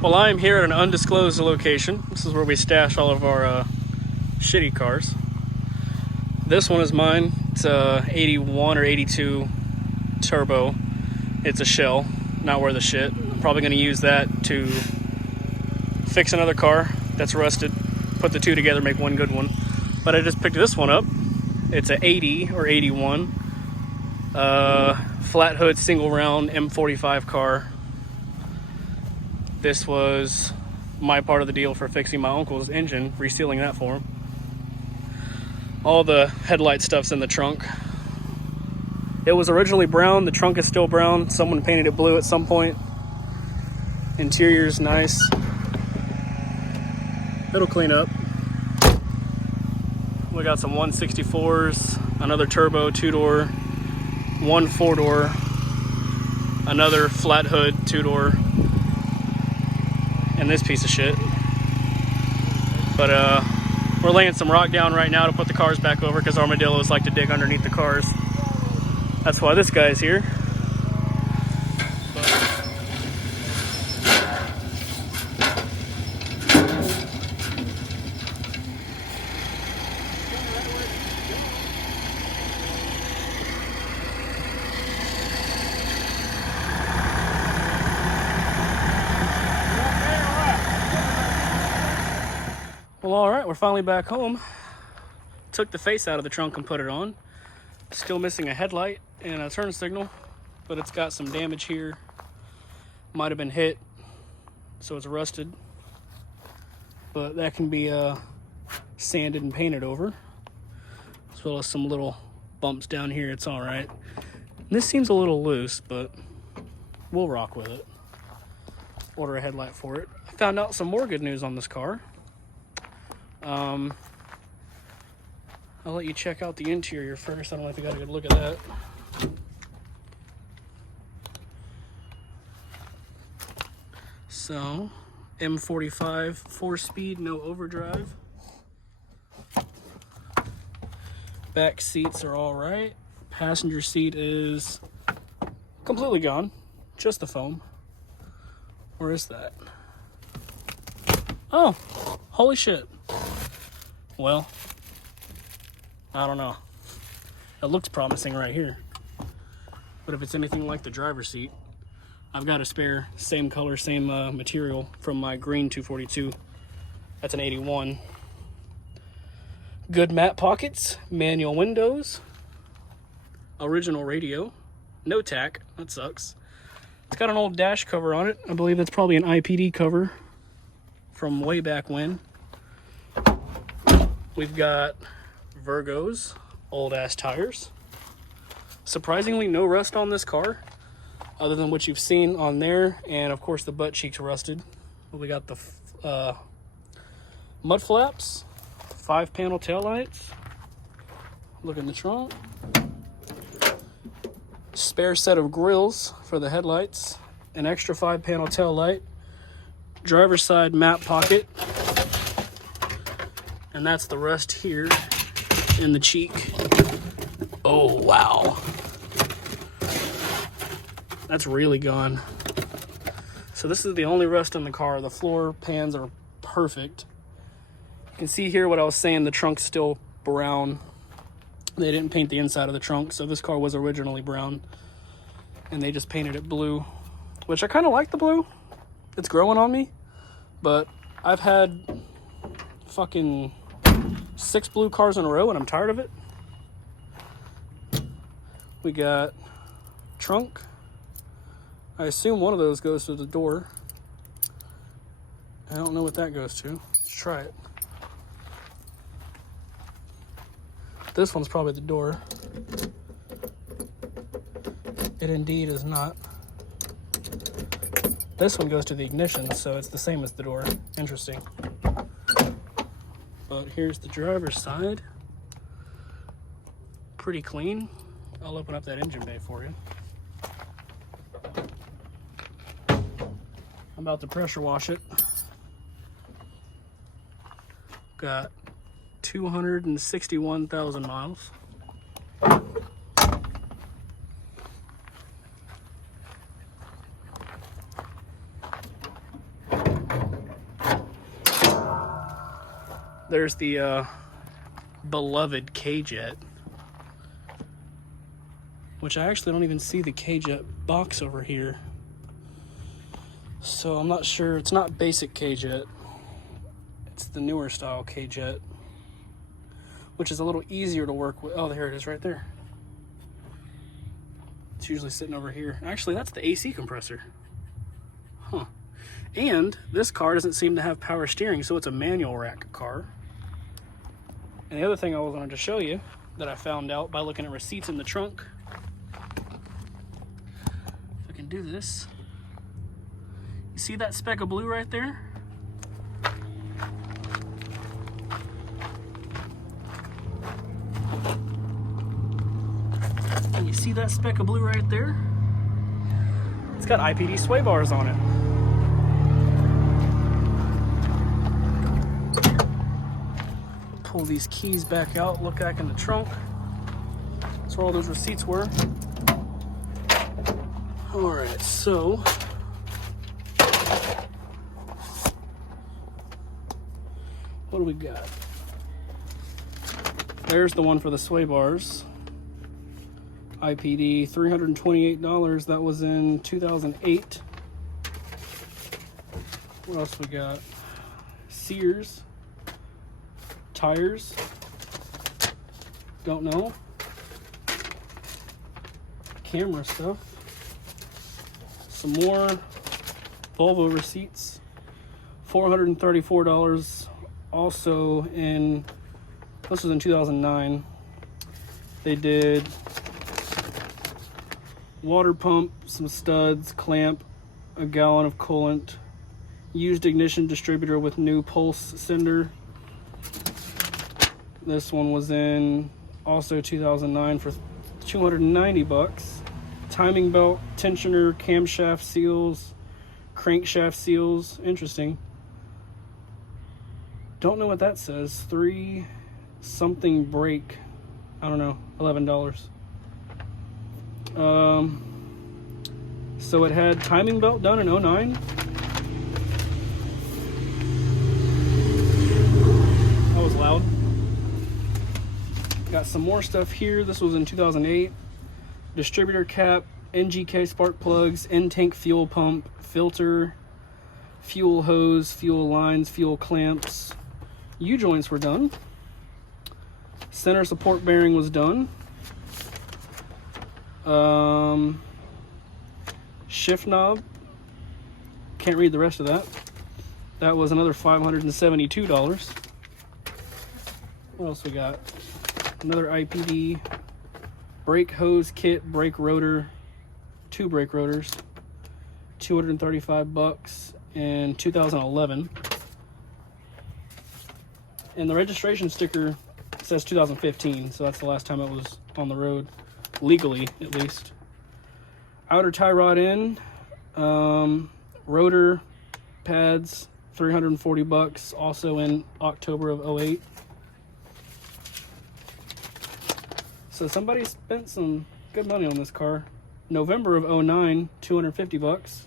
Well, I am here at an undisclosed location. This is where we stash all of our shitty cars. This one is mine. It's a 81 or 82 turbo. It's a shell, not worth a shit. I'm probably going to use that to fix another car that's rusted, put the two together, make one good one. But I just picked this one up. It's a 80 or 81 flat hood single round M45 car. This was my part of the deal for fixing my uncle's engine, resealing that for him. All the headlight stuff's in the trunk. It was originally brown. The trunk is still brown. Someone painted it blue at some point. Interior's nice. It'll clean up. We got some 164s, another turbo 2-door, one 4-door, another flat hood 2-door, and this piece of shit. But we're laying some rock down right now to put the cars back over because armadillos like to dig underneath the cars. That's why this guy's here. Well, all right, we're finally back home. Took the face out of the trunk and put it on. Still missing a headlight and a turn signal, but it's got some damage here. Might have been hit, so it's rusted. But that can be sanded and painted over, as well as some little bumps down here. It's all right. This seems a little loose, but we'll rock with it. Order a headlight for it. I found out some more good news on this car. I'll let you check out the interior first. I don't know if you got a good look at that. So, M45, 4-speed, no overdrive. Back seats are all right. Passenger seat is completely gone. Just the foam. Where is that? Oh, holy shit. Well, I don't know. It looks promising right here. But if it's anything like the driver's seat, I've got a spare, same color, same material from my green 242. That's an 81. Good mat pockets, manual windows, original radio, no tack, that sucks. It's got an old dash cover on it. I believe that's probably an IPD cover from way back when. We've got Virgos, old ass tires. Surprisingly, no rust on this car, other than what you've seen on there, and of course the butt cheeks rusted. We got the mud flaps, 5-panel taillights. Look in the trunk. Spare set of grills for the headlights, an extra 5-panel tail light, driver's side map pocket, and that's the rust here in the cheek. Oh, wow. That's really gone. So this is the only rust in the car. The floor pans are perfect. You can see here what I was saying, the trunk's still brown. They didn't paint the inside of the trunk, so this car was originally brown. And they just painted it blue, which I kind of like the blue. It's growing on me. But I've had fucking 6 blue cars in a row, and I'm tired of it. We got trunk. I assume one of those goes to the door. I don't know what that goes to. Let's try it. This one's probably the door. It indeed is not. This one goes to the ignition, so it's the same as the door. Interesting. But here's the driver's side. Pretty clean. I'll open up that engine bay for you. I'm about to pressure wash it. Got 261,000 miles. There's the beloved K-Jet, which I actually don't even see the K-Jet box over here. So I'm not sure. It's not basic K-Jet. It's the newer style K-Jet, which is a little easier to work with. Oh, there it is right there. It's usually sitting over here. Actually, that's the AC compressor. Huh. And this car doesn't seem to have power steering, so it's a manual rack car. And the other thing I wanted to show you that I found out by looking at receipts in the trunk. If I can do this. You see that speck of blue right there? And you see that speck of blue right there? It's got IPD sway bars on it. Pull these keys back out, look back in the trunk. That's where all those receipts were. All right, so what do we got? There's the one for the sway bars. IPD, $328. That was in 2008. What else we got? Sears. Tires. Don't know. Camera stuff. Some more Volvo receipts. $434. Also in, this was in 2009. They did water pump, some studs, clamp, a gallon of coolant, used ignition distributor with new pulse sender. This one was in also 2009 for $290. Timing belt, tensioner, camshaft seals, crankshaft seals. Interesting. Don't know what that says. 3 something brake. I don't know. $11. So it had timing belt done in 09. That was loud. Got some more stuff here. This was in 2008. Distributor cap, NGK spark plugs, in-tank fuel pump, filter, fuel hose, fuel lines, fuel clamps. U-joints were done. Center support bearing was done. Shift knob. Can't read the rest of that. That was another $572. What else we got? Another IPD. Brake hose kit, brake rotor, 2 brake rotors. $235 in 2011. And the registration sticker says 2015, so that's the last time it was on the road, legally at least. Outer tie rod end, rotor pads, $340, also in October of 08. So somebody spent some good money on this car. November of 09, $250.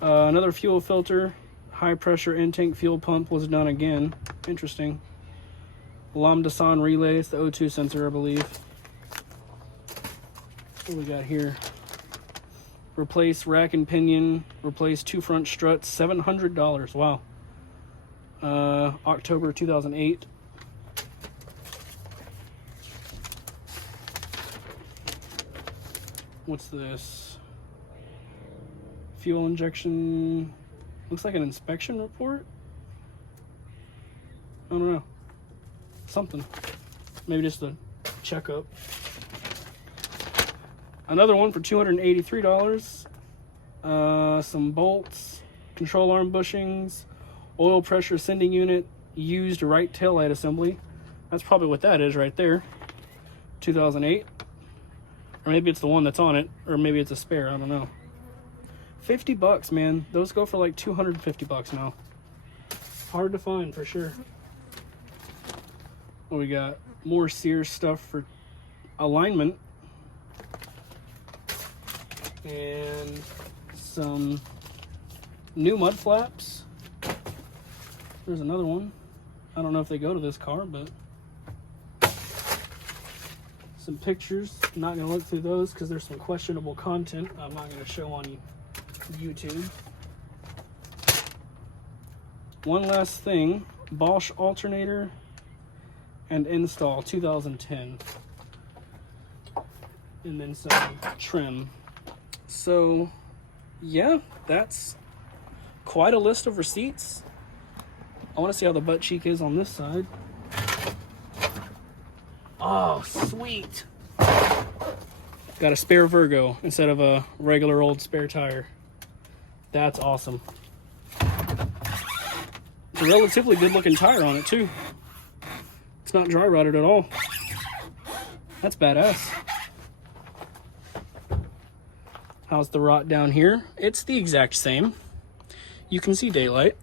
Another fuel filter, high pressure in-tank fuel pump was done again. Interesting. Lambda-San relay, it's the O2 sensor, I believe. What do we got here? Replace rack and pinion, replace 2 front struts, $700. Wow. October 2008. What's this? Fuel injection. Looks like an inspection report. I don't know. Something. Maybe just a checkup. Another one for $283. Some bolts, control arm bushings, oil pressure sending unit, used right taillight assembly. That's probably what that is right there. 2008. Or maybe it's the one that's on it, or maybe it's a spare, I don't know. $50, man. Those go for like $250 now. Hard to find for sure. What we got? More Sears stuff for alignment. And some new mud flaps. There's another one. I don't know if they go to this car, but some pictures. I'm not going to look through those because there's some questionable content I'm not going to show on YouTube. One last thing, Bosch alternator and install 2010. And then some trim. So yeah, that's quite a list of receipts. I want to see how the butt cheek is on this side. Oh, sweet. Got a spare Virgo instead of a regular old spare tire. That's awesome. It's a relatively good looking tire on it too. It's not dry rotted at all. That's badass. How's the rot down here? It's the exact same. You can see daylight.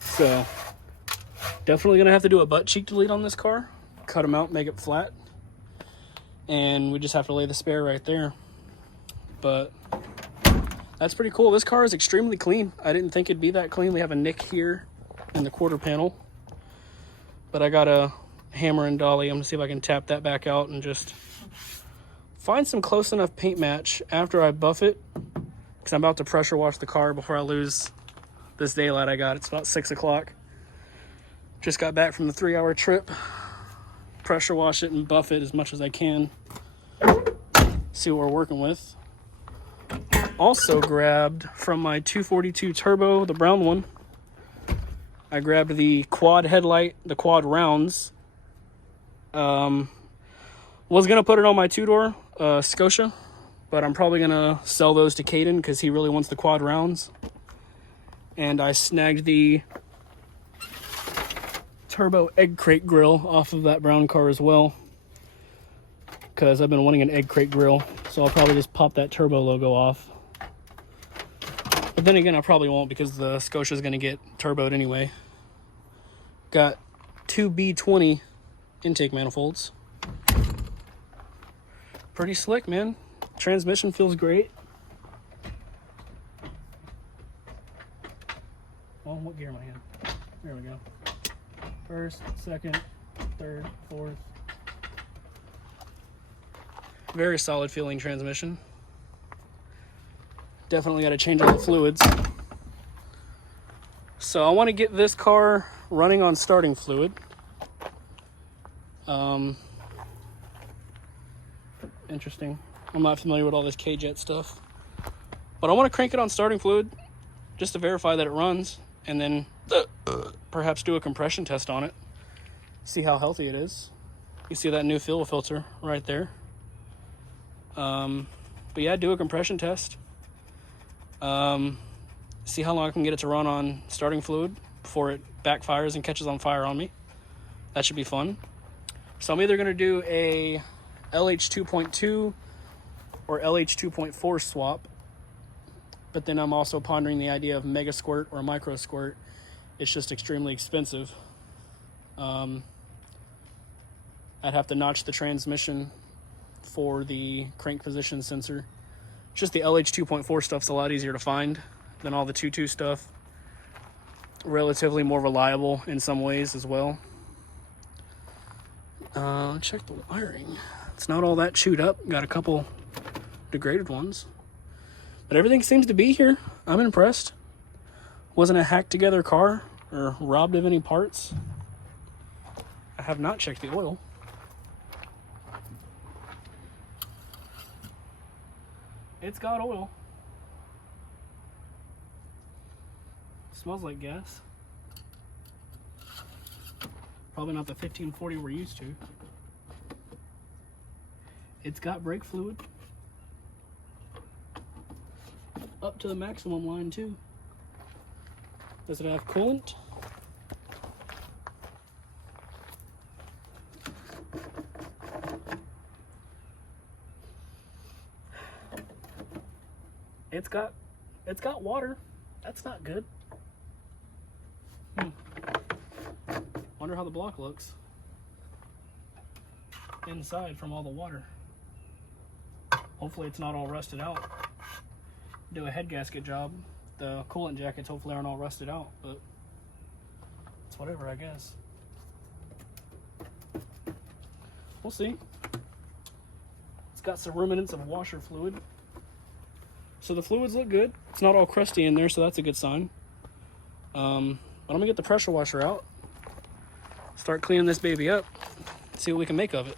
So, definitely gonna have to do a butt cheek delete on this car. Cut them out, make it flat. And we just have to lay the spare right there. But that's pretty cool. This car is extremely clean. I didn't think it'd be that clean. We have a nick here in the quarter panel. But I got a hammer and dolly. I'm gonna see if I can tap that back out and just find some close enough paint match after I buff it, because I'm about to pressure wash the car before I lose this daylight I got. It's about 6 o'clock. Just got back from the 3-hour trip. Pressure wash it and buff it as much as I can. See what we're working with. Also grabbed from my 242 Turbo, the brown one, I grabbed the quad headlight, the quad rounds. Was gonna put it on my 2-door Scotia, but I'm probably gonna sell those to Caden because he really wants the quad rounds. And I snagged the turbo egg crate grill off of that brown car as well, because I've been wanting an egg crate grill, so I'll probably just pop that turbo logo off. But then again, I probably won't because the Scotia is gonna get turboed anyway. Got 2 B20 intake manifolds. Pretty slick, man. Transmission feels great. Well, what gear am I in? There we go. First, second, third, fourth. Very solid feeling transmission. Definitely got to change all the fluids. So I want to get this car running on starting fluid. Interesting. I'm not familiar with all this K-Jet stuff. But I want to crank it on starting fluid just to verify that it runs, and then perhaps do a compression test on it. See how healthy it is. You see that new fuel filter right there. But yeah, do a compression test. See how long I can get it to run on starting fluid before it backfires and catches on fire on me. That should be fun. So I'm either going to do a LH 2.2 or LH 2.4 swap, but then I'm also pondering the idea of mega squirt or micro squirt. It's just extremely expensive. I'd have to notch the transmission for the crank position sensor. Just the LH 2.4 stuff's a lot easier to find than all the 2.2 stuff. Relatively more reliable in some ways as well. Check the wiring. It's not all that chewed up. Got a couple degraded ones. But everything seems to be here. I'm impressed. Wasn't a hacked together car or robbed of any parts. I have not checked the oil. It's got oil. Smells like gas. Probably not the 1540 we're used to. It's got brake fluid. Up to the maximum line too. Does it have coolant? It's got water. That's not good. Wonder how the block looks inside from all the water. Hopefully it's not all rusted out. Do a head gasket job. The coolant jackets hopefully aren't all rusted out, but it's whatever, I guess. We'll see. It's got some remnants of washer fluid. So the fluids look good. It's not all crusty in there, so that's a good sign. But I'm gonna get the pressure washer out, start cleaning this baby up, see what we can make of it.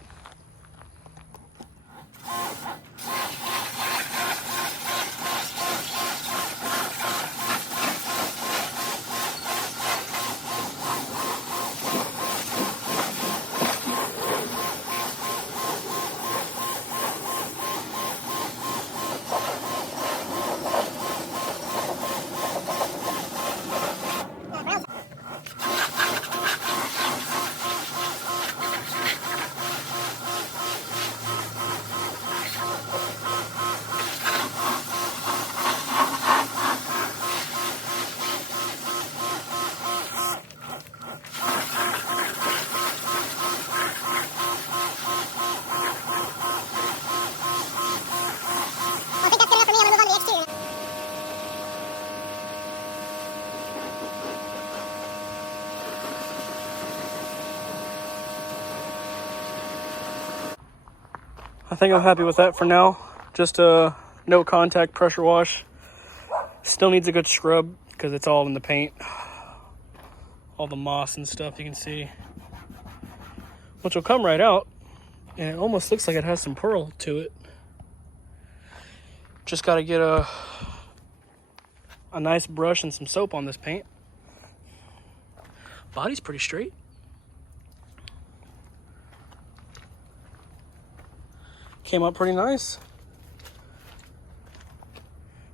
I think I'm happy with that for now. Just a no contact pressure wash. Still needs a good scrub because it's all in the paint. All the moss and stuff you can see. Which will come right out. And it almost looks like it has some pearl to it. Just got to get a nice brush and some soap on this paint. Body's pretty straight. Came out pretty nice.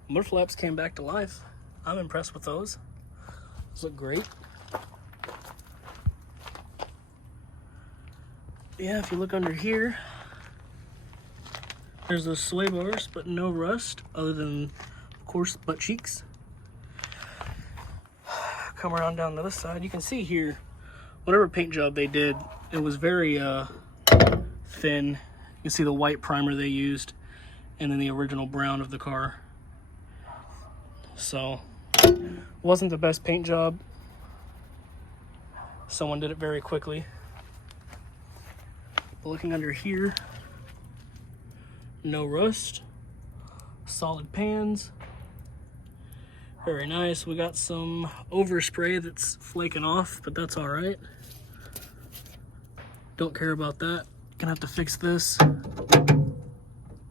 Mud flaps came back to life. I'm impressed with those. Those look great. Yeah, if you look under here, there's those sway bars, but no rust, other than, of course, butt cheeks. Come around down the other side. You can see here, whatever paint job they did, it was very thin. You can see the white primer they used, and then the original brown of the car. So, wasn't the best paint job. Someone did it very quickly. But looking under here, no rust, solid pans, very nice. We got some overspray that's flaking off, but that's all right. Don't care about that. Gonna have to fix this,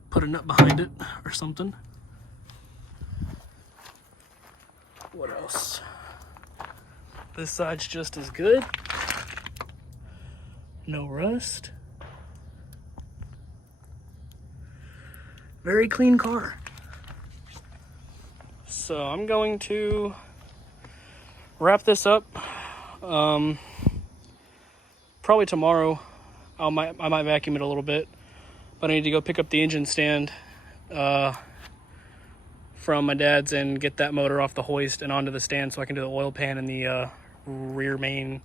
put a nut behind it or something. What else? This side's just as good. No rust. Very clean car. So I'm going to wrap this up. Probably tomorrow. I might vacuum it a little bit, but I need to go pick up the engine stand from my dad's and get that motor off the hoist and onto the stand so I can do the oil pan and the rear main,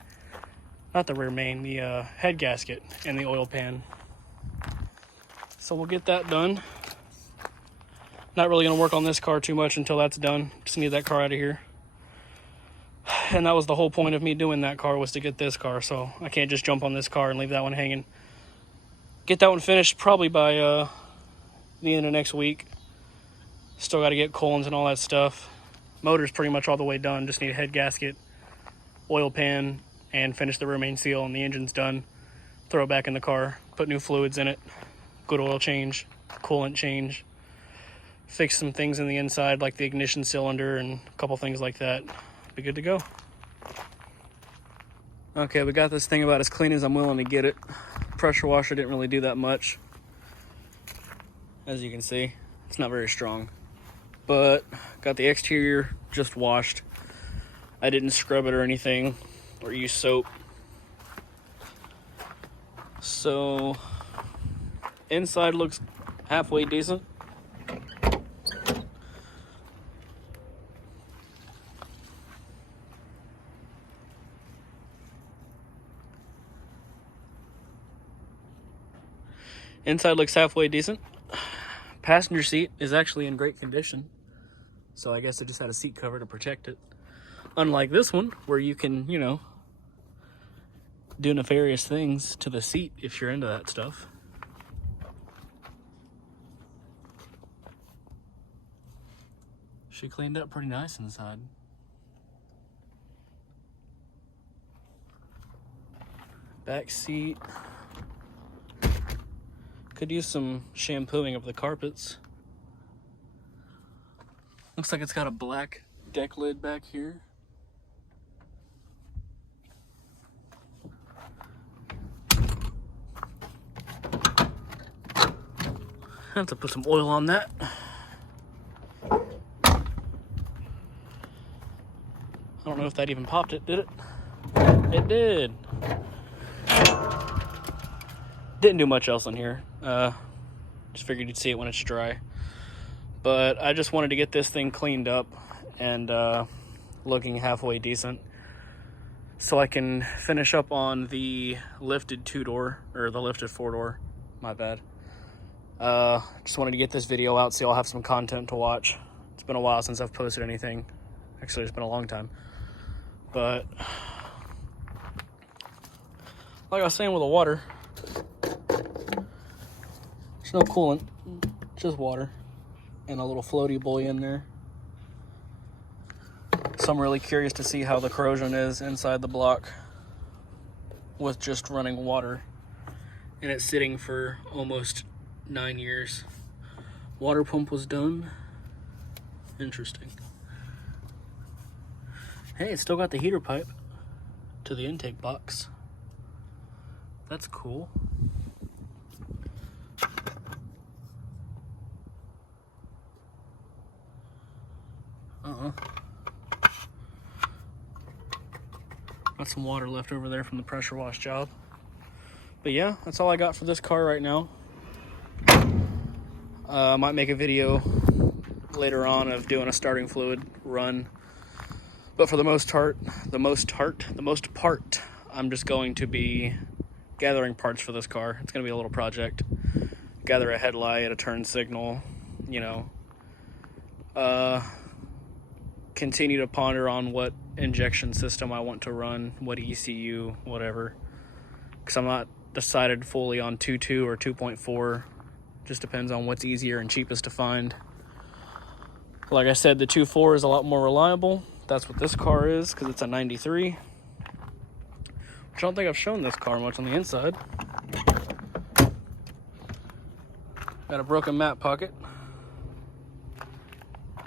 not the rear main, the head gasket and the oil pan. So we'll get that done. Not really gonna work on this car too much until that's done. Just need that car out of here. And that was the whole point of me doing that car, was to get this car, so I can't just jump on this car and leave that one hanging. Get that one finished probably by the end of next week. Still got to get coulants and all that stuff. Motor's pretty much all the way done. Just need a head gasket, oil pan, and finish the rear main seal, and the engine's done. Throw it back in the car, put new fluids in it, good oil change, coolant change, fix some things in the inside like the ignition cylinder and a couple things like that. Be good to go. Okay, we got this thing about as clean as I'm willing to get it. Pressure washer didn't really do that much. As you can see, it's not very strong. But got the exterior just washed. I didn't scrub it or anything, or use soap. So, inside looks halfway decent. Inside looks halfway decent. Passenger seat is actually in great condition. So I guess I just had a seat cover to protect it. Unlike this one, where you can, do nefarious things to the seat if you're into that stuff. She cleaned up pretty nice inside. Back seat. Could use some shampooing of the carpets. Looks like it's got a black deck lid back here. I have to put some oil on that. I don't know if that even popped it, did it? It did. Didn't do much else in here. Just figured you'd see it when it's dry. But I just wanted to get this thing cleaned up and looking halfway decent, so I can finish up on the lifted 2-door, or the lifted 4-door, my bad. Just wanted to get this video out so y'all have some content to watch. It's been a while since I've posted anything. Actually, it's been a long time. But like I was saying with the water, there's no coolant, just water and a little floaty boy in there. So I'm really curious to see how the corrosion is inside the block with just running water and it's sitting for almost 9 years. Water pump was done. Interesting. Hey, it's still got the heater pipe to the intake box. That's cool. Got some water left over there from the pressure wash job. But yeah, that's all I got for this car right now. I might make a video later on of doing a starting fluid run. But for the most part, I'm just going to be gathering parts for this car. It's going to be a little project. Gather a headlight, a turn signal, you know. Continue to ponder on what injection system I want to run, what ECU, whatever. Because I'm not decided fully on 2.2 or 2.4. Just depends on what's easier and cheapest to find. Like I said, the 2.4 is a lot more reliable. That's what this car is, because it's a 93. Which I don't think I've shown this car much on the inside. Got a broken mat pocket.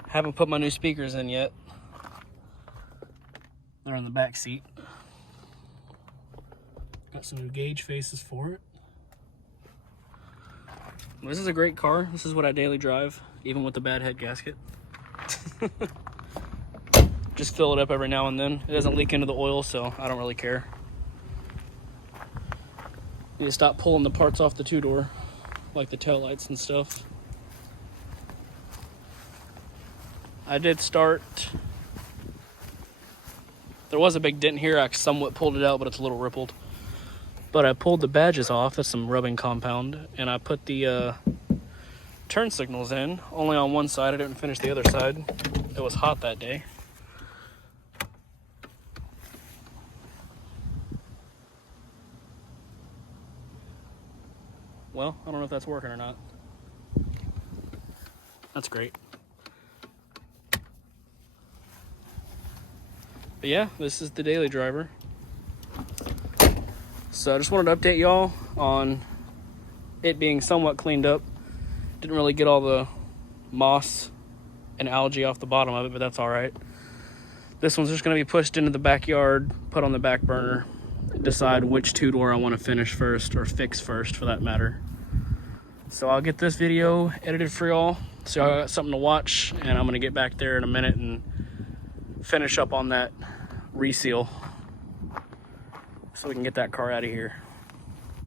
Haven't put my new speakers in yet. They're in the back seat. Got some new gauge faces for it. This is a great car. This is what I daily drive, even with the bad head gasket. Just fill it up every now and then. It doesn't leak into the oil, so I don't really care. Need to stop pulling the parts off the 2-door, like the taillights and stuff. I did start. There was a big dent here. I somewhat pulled it out, but it's a little rippled. But I pulled the badges off. That's some rubbing compound. And I put the turn signals in, only on one side. I didn't finish the other side. It was hot that day. Well, I don't know if that's working or not. That's great. But yeah, this is the daily driver. So I just wanted to update y'all on it being somewhat cleaned up. Didn't really get all the moss and algae off the bottom of it, but that's all right. This one's just going to be pushed into the backyard, put on the back burner, decide which 2-door I want to finish first, or fix first for that matter. So I'll get this video edited for y'all, so y'all got something to watch, and I'm going to get back there in a minute and finish up on that reseal so we can get that car out of here.